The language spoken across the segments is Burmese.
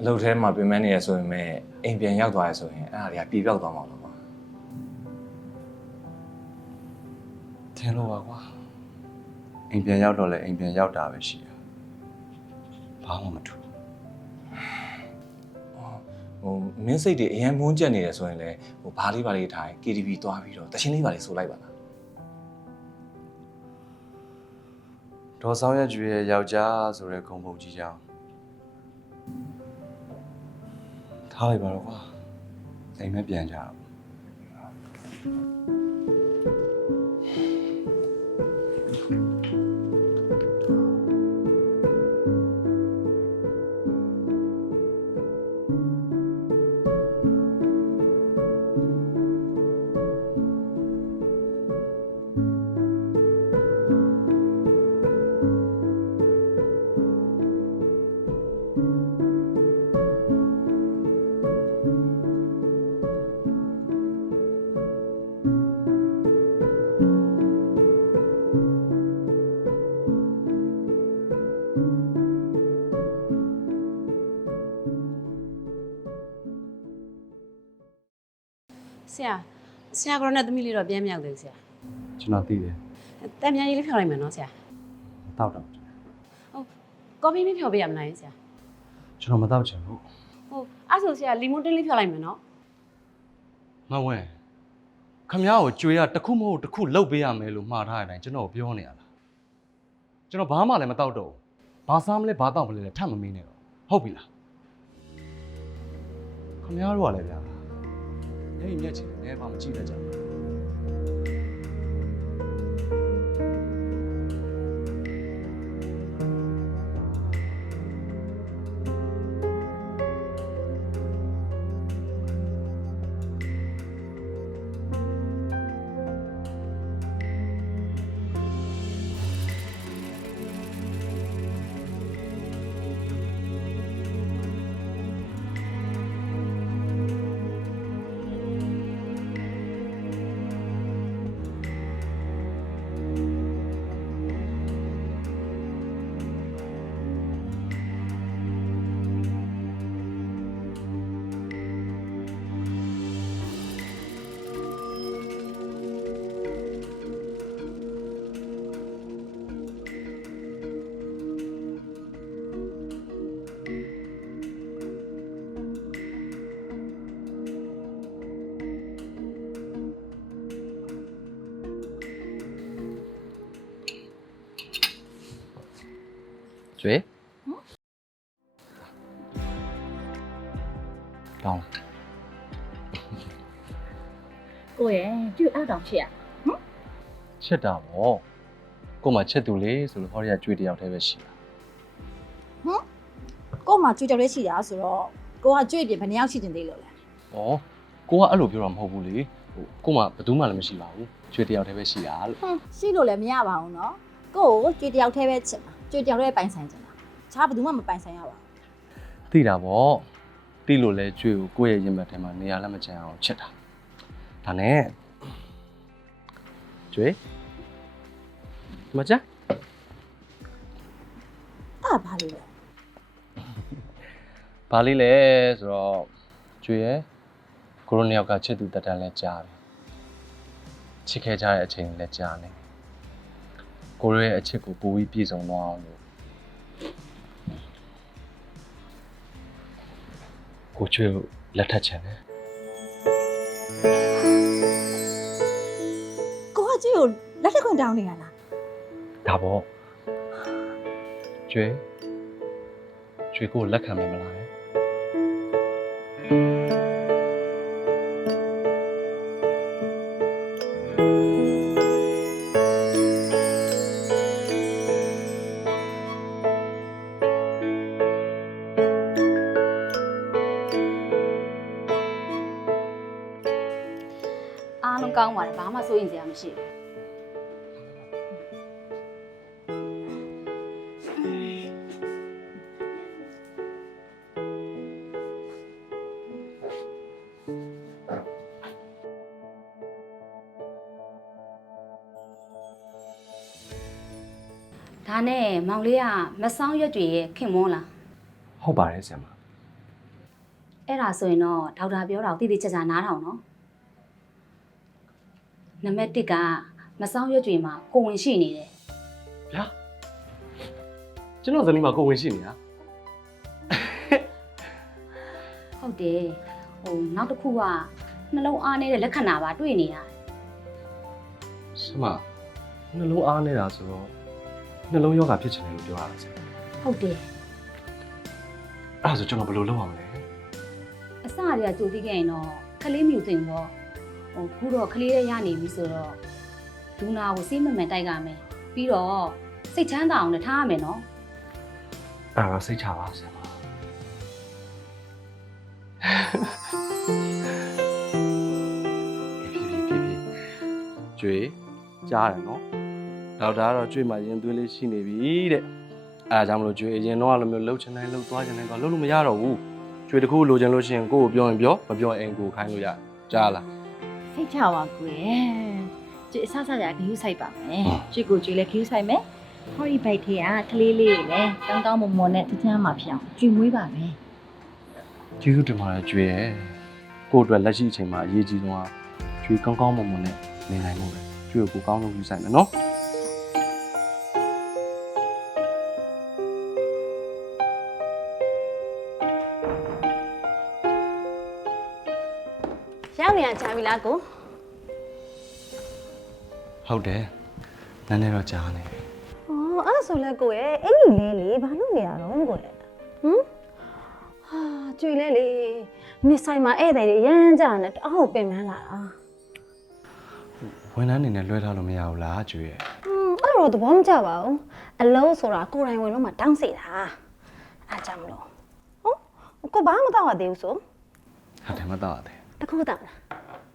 အလုပ်ထဲမှာပြင်ပန်းနေရဆိုရင်ပဲအိမ်ပြန်ရောက်သွားရဆိုရင်အဲ့ဒါတွေကပြေပြောက်သွားမှာလို့ကွာထင်လို့ပါကွာအိမ်ပြန်ရောက်တော့လဲအိမ်ပြန်ရောက်တာပဲရှိတာဘာမှမထူးဟိုမင်းစိတ်တွေအရင်မွန်းကျက်နေတယ်ဆိုရင်လည်းဟိုဘားလေးဘားလေးထိုင် KTV သွားပြီးတော့တချင်းလေးပါလေးဆိုလိုက်ပါလားဒေါ်ဆောင်ရွက်ကျွေရဲ့ယောက်ျားဆိုတဲ့ဂုံပုံကြီးကြောင် ထားလိုက်ပါတော့ကွာအိမ်မက်ပြန်ကြတော့ ဆရာဆရာကရောနဲ့သမီးလေးတော့ပြန်မရောက်သေးဘူးဆရာကျွန်တော်သိတယ်တန်ပြန်ကြီးလေးဖြော်လိုက်မယ်နော်ဆရာတောက်တော့ကော်ဖီလေးဖြော်ပေးရမလားဆရာကျွန်တော်မတောက်ချင်ဘူးဟုတ်အဲ့ဆိုဆရာလီမွန်တင်းလေးဖြော်လိုက်မယ်နော်မဝဲခမ ्या ကိုကြွေရတစ်ခုမဟုတ်တစ်ခုလှုပ်ပေးရမယ်လို့မှားထားတဲ့အတိုင်းကျွန်တော်ပြောနေရလားကျွန်တော်ဘာမှလည်းမတောက်တော့ဘူးဘာစားမလဲဘာတောက်မလဲလဲထပ်မမင်းနဲ့တော့ဟုတ်ပြီလားခမ ्या တို့ကလည်းဗျာ ညအိမ်မျက် ကျွတ်အဲ့တောင်ဖြစ်ရချစ်တာပေါ့ကို့မှာချစ်သူလေဆိုလို့ဟောရီကကျွေးတစ်ယောက်တည်းပဲရှိတာကို့မှာကျွတ်ကြောက်လေးရှိတာဆိုတော့ကိုကကျွတ်ပြင်ဘယ်နှယောက်ရှိတင်သေးလို့လဲ။ဩကိုကအဲ့လိုပြောတာမဟုတ်ဘူးလေ။ဟိုကို့မှာဘယ်သူမှလည်းမရှိပါဘူး။ကျွေးတစ်ယောက်တည်းပဲရှိတာလို့ဟွန်းရှိလို့လည်းမရပါဘူးနော်ကိုကိုကျွတ်တယောက်တည်းပဲချစ်မှာကျွတ်တယောက်တည်းပဲပိုင်ဆိုင်ချင်တာခြားဘယ်သူမှမပိုင်ဆိုင်ရပါဘူး။သိတာပေါ့။သိလို့လဲကျွေးကိုကိုယ့်ရဲ့ရင်ဘတ်ထဲမှာနေရာလက်မကျန်အောင်ချစ်တာ။ဒါနဲ့ ကျွေးဒီမကြအဲ့ဒါဘာလို့လဲဘာလေးလဲဆိုတော့ကျွေးရဲ့ကိုရိုနီယောက်ကချစ်သူတက်တန်းလဲကြားတယ်။ချစ်ခဲ့ကြတဲ့အချိန်လည်းကြားနေ။ကိုရိုရဲ့အချစ်ကိုပိုပြီးပြည့်စုံသွားအောင်လို့ကိုကျွေးကိုလက်ထပ်ချင်တယ် ကိုကကျွတ်ကိုလက်လက်ခွင့်တောင်းနေရလားဒါပေါ့ကျွေးကျွေးကိုလက်ခံမယ်မလားအားလုံးကောင်းပါတယ်ဘာမှစိုးရင်စရာမရှိဘူး ဒါနဲ့မောင်လေးကမဆောင်ရွက်တွေရဲ့ခင်မွန်းလားဟုတ်ပါတယ်ဆရာမအဲ့ဒါဆိုရင်တော့ဒေါက်တာပြောတာကိုတိတိကျကျနားထောင်နော်နံပါတ်1ကမဆောင်ရွက်တွေမှာကိုဝင်ရှိနေတယ်ဗျာကျွန်တော်သမီးမှာကိုဝင်ရှိနေတာဟုတ်တယ်ဟိုနောက်တစ်ခုကနှလုံးအားနေတဲ့လက္ခဏာပါတွေ့နေရတယ်ဆမနှလုံးအားနေတာဆိုတော့ နှလုံးယောဂဖြစ်ချင်တယ်လို့ပြောရတာဆရာဟုတ်တယ်အဲ့ဒါဆိုကျွန်တော်ဘယ်လိုလုပ်ရမလဲအစတွေကကြိုပြီးခဲ့ရင်တော့ခလေးမြူတင်ပေါ့ဟိုခုတော့ခလေးရရနေပြီဆိုတော့ဒူနာကိုစိတ်မမှန်တိုက်ကမယ်ပြီးတော့စိတ်ချမ်းသာအောင်လည်းထားရမယ်နော်အဲ့ဒါစိတ်ချပါဆရာမဖြည်းဖြည်းဖြည်းဖြည်းကျွေကြားတယ်နော် ဒေါက်တာကတော့ကျွေမှာရင်သွေးလေးရှိနေပြီတဲ့အဲ့ဒါကြောင့်မလို့ကျွေအရင်တော့အဲ့လိုမျိုးလှုပ်ချင်တိုင်းလှုပ်သွားချင်တိုင်းကလှုပ်လို့မရတော့ဘူးကျွေတခုလိုချင်လို့ရှိရင်ကိုယ့်ကိုပြောရင်ပြောမပြောရင်ကိုယ်ခိုင်းလို့ရတယ်ကြားလားစိတ်ချပါကိုရဲ့ကျွေအဆဆရာဂယူးဆိုင်ပါမယ်ဟုတ်ကျွေကိုကျွေလည်းဂယူးဆိုင်မယ်ဟောဒီဘိုက်ထဲကကလေးလေးတွေလည်းကောင်းကောင်းမွန်မွန်နဲ့တချမ်းမှာဖြစ်အောင်ကျွေမွေးပါမယ်ကျေးဇူးတင်ပါတယ်ကျွေရဲ့ကိုယ့်အတွက်လက်ရှိအချိန်မှာအရေးကြီးဆုံးကကျွေကောင်းကောင်းမွန်မွန်နဲ့နေနိုင်မှုပဲကျွေကိုကိုကောင်းဆုံးယူဆိုင်မယ်နော် ရောက်နေရကြာပြီလားကိုဟုတ်တယ်နည်းနည်းတော့ကြားနေပြီ။အော်အဲ့ဒါဆိုလဲကိုရဲ့အဲ့ဒီလဲလေဘာလို့နေရတော့ကိုရဲ့။ဟမ်ဟာကျွေလဲလေနေဆိုင်မှာဧည့်သည်တွေရမ်းကြတယ်တအားကိုပင်ပန်းလာတာဝန်ထမ်းအနေနဲ့လွှဲထားလို့မရဘူးလားကျွေရဲ့။ဟွန်းအဲ့တော့သဘောမကျပါဘူး။အလုံးဆိုတာကိုယ်တိုင်ဝင်လို့မှတောင်းစီတာ။အားကြမလို့။ဟုတ်ကိုဘာမှမတော့ရသေးဘူးဆို ဟာတယ်မတော့တယ် တခုတော့လား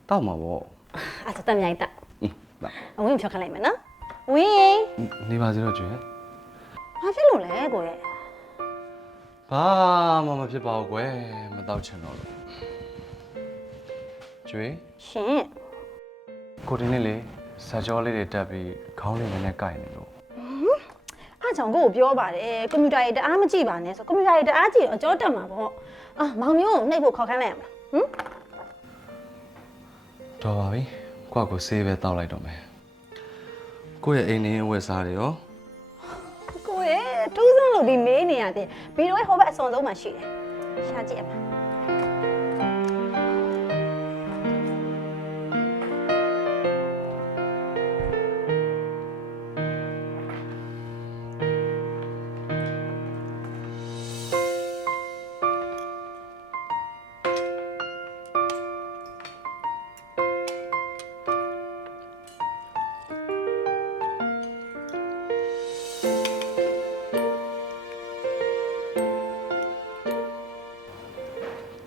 တော့မှာပေါ့။အဲ့ဒါတမ်းရိုက်တာอืมတော့။အဝင်းဖြောက်ခလိုက်မယ်နော်။ဝင်းနေပါစေတော့ကျွေရဲ့ဘာဖြစ်လို့လဲကိုရဲ့ဘာမှမဖြစ်ပါဘူးကွယ်မတော့ချင်တော့လို့ကျွေ။ရှင်ကိုတင်လေးလေဇာကြောလေးတွေတက်ပြီးခေါင်းလေးနည်းနည်းကိုက်နေလို့အားကြောင့်ကိုကိုပြောပါတယ်ကွန်ပျူတာရေးတအားမကြည့်ပါနဲ့ဆိုကွန်ပျူတာရေးတအားကြည့်တော့အကြောတက်မှာပေါ့။အာမောင်မျိုးကိုနှိပ်ဖို့ခေါ်ခိုင်းလိုက်ရမလား။ဟမ် တော်ပါပြီကိုယ့်ကိုဆေးပဲတောက်လိုက်တော့မယ်ကိုယ့်ရဲ့အိမ်နေအဝတ်စားတွေရောကိုရဲ့ထူးဆန်းလို့ဒီမေးနေရတယ်ဗီဒီယိုရဲ့ဟိုဘက်အစွန်ဆုံးမှာရှိတယ်ရှာကြည့်ရမှာ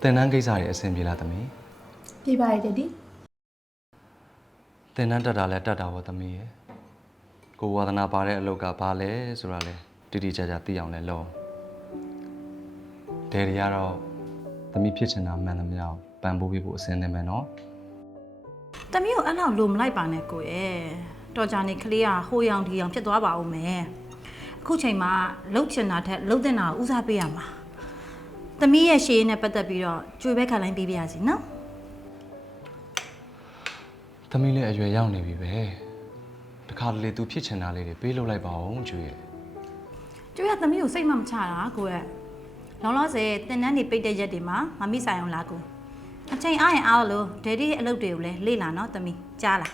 တင်တန်းကိစ္စတွေအဆင်ပြေလားသမီးပြပါရတဲ့ဒီတင်တန်းတက်တာလဲတက်တာပေါ့သမီးရဲ့ကိုဝါသနာပါတဲ့အလုပ်ကဘာလဲဆိုတာလဲတိတိကျကျသိအောင်လဲလုပ်ဒယ်ရီကတော့သမီးဖြစ်ချင်တာမှန်သမျှကိုပံ့ပိုးပေးဖို့အဆင်သင့်မယ်နော်တမီးကိုအဲ့လောက်လိုမလိုက်ပါနဲ့ကိုရဲ့တော်ကြနေကလေးကဟိုရောင်ဒီရောင်ဖြစ်သွားပါဦးမယ်အခုချိန်မှာလှုပ်ချင်တာထက်လှုပ်တဲ့တာကိုဦးစားပေးရမှာ တမီးရဲ့ရှေးနဲ့ပတ်သက်ပြီးတော့ကြွေပဲခံလိုက်ပေးပါရစီနော်သမီးလည်းအရွယ်ရောက်နေပြီပဲတခါတလေသူဖြစ်ချင်တာလေးတွေပေးလုပ်လိုက်ပါအောင်ကျွေးရဲ့ကြွေကတမီးကိုစိတ်မမချတာကိုရဲ့လောလောဆယ်တင်တန်းနေပိတ်တဲ့ရက်တွေမှာမမိဆိုင်အောင်လားကိုအချိန်အားရင်အားလို့ဒယ်ဒီရဲ့အလုပ်တွေကိုလည်းလေ့လာနော်တမီးကြားလား